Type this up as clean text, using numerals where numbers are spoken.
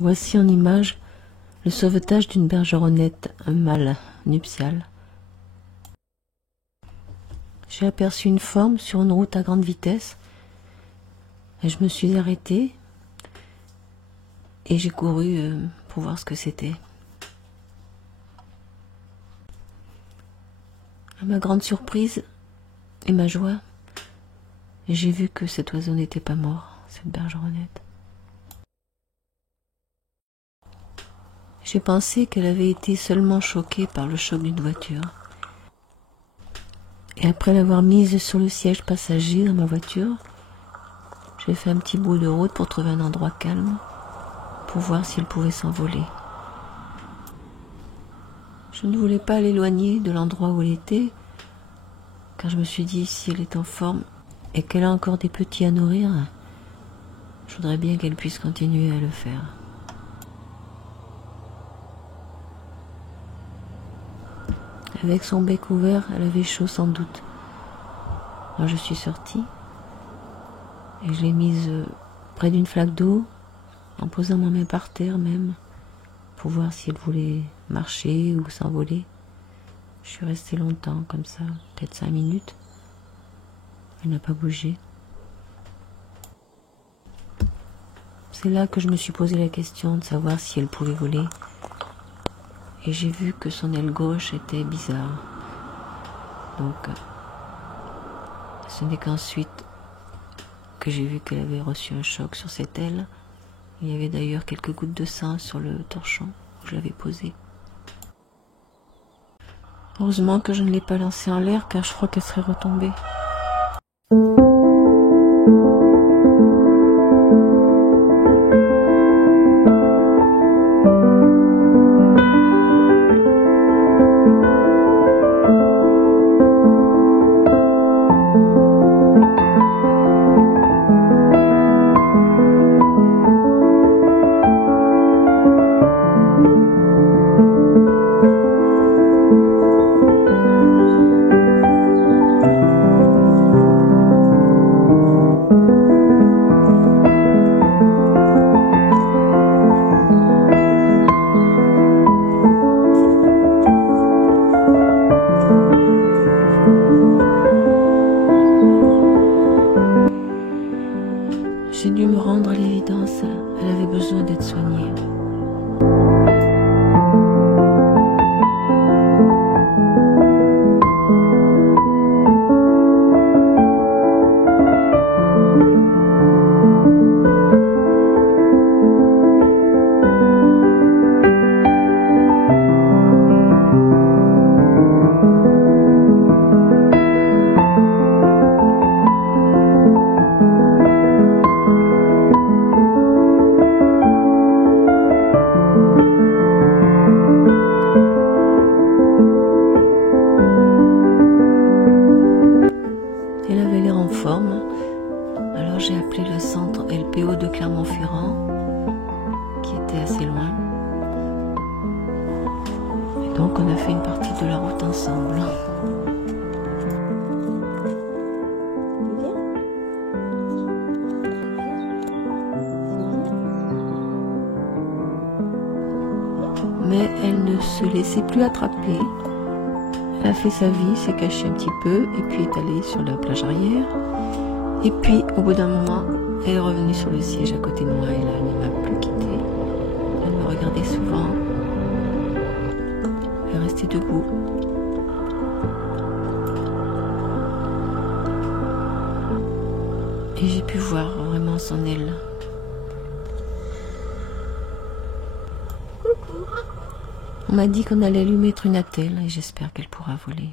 Voici en image le sauvetage d'une bergeronnette mâle nuptiale. J'ai aperçu une forme sur une route à grande vitesse et je me suis arrêtée et j'ai couru pour voir ce que c'était. À ma grande surprise et ma joie, j'ai vu que cet oiseau n'était pas mort, cette bergeronnette. J'ai pensé qu'elle avait été seulement choquée par le choc d'une voiture. Et après l'avoir mise sur le siège passager dans ma voiture, j'ai fait un petit bout de route pour trouver un endroit calme, pour voir si elle pouvait s'envoler. Je ne voulais pas l'éloigner de l'endroit où elle était, car je me suis dit, si elle est en forme et qu'elle a encore des petits à nourrir, je voudrais bien qu'elle puisse continuer à le faire. Avec son bec ouvert, elle avait chaud sans doute. Alors je suis sortie et je l'ai mise près d'une flaque d'eau, en posant ma main par terre même, pour voir si elle voulait marcher ou s'envoler. Je suis restée longtemps comme ça, peut-être 5 minutes. Elle n'a pas bougé. C'est là que je me suis posé la question de savoir si elle pouvait voler. Et j'ai vu que son aile gauche était bizarre. Donc, ce n'est qu'ensuite que j'ai vu qu'elle avait reçu un choc sur cette aile. Il y avait d'ailleurs quelques gouttes de sang sur le torchon où je l'avais posée. Heureusement que je ne l'ai pas lancée en l'air, car je crois qu'elle serait retombée. J'ai dû me rendre à l'évidence, elle avait besoin d'être soignée. Elle avait l'air en forme, alors j'ai appelé le centre LPO de Clermont-Ferrand, qui était assez loin. Et donc on a fait une partie de la route ensemble. Mais elle ne se laissait plus attraper. Elle a fait sa vie, s'est cachée un petit peu, et puis est allée sur la plage arrière. Et puis, au bout d'un moment, elle est revenue sur le siège à côté de moi, et là, elle ne m'a plus quittée. Elle me regardait souvent. Elle est restée debout. Et j'ai pu voir vraiment son aile. On m'a dit qu'on allait lui mettre une attelle et j'espère qu'elle pourra voler.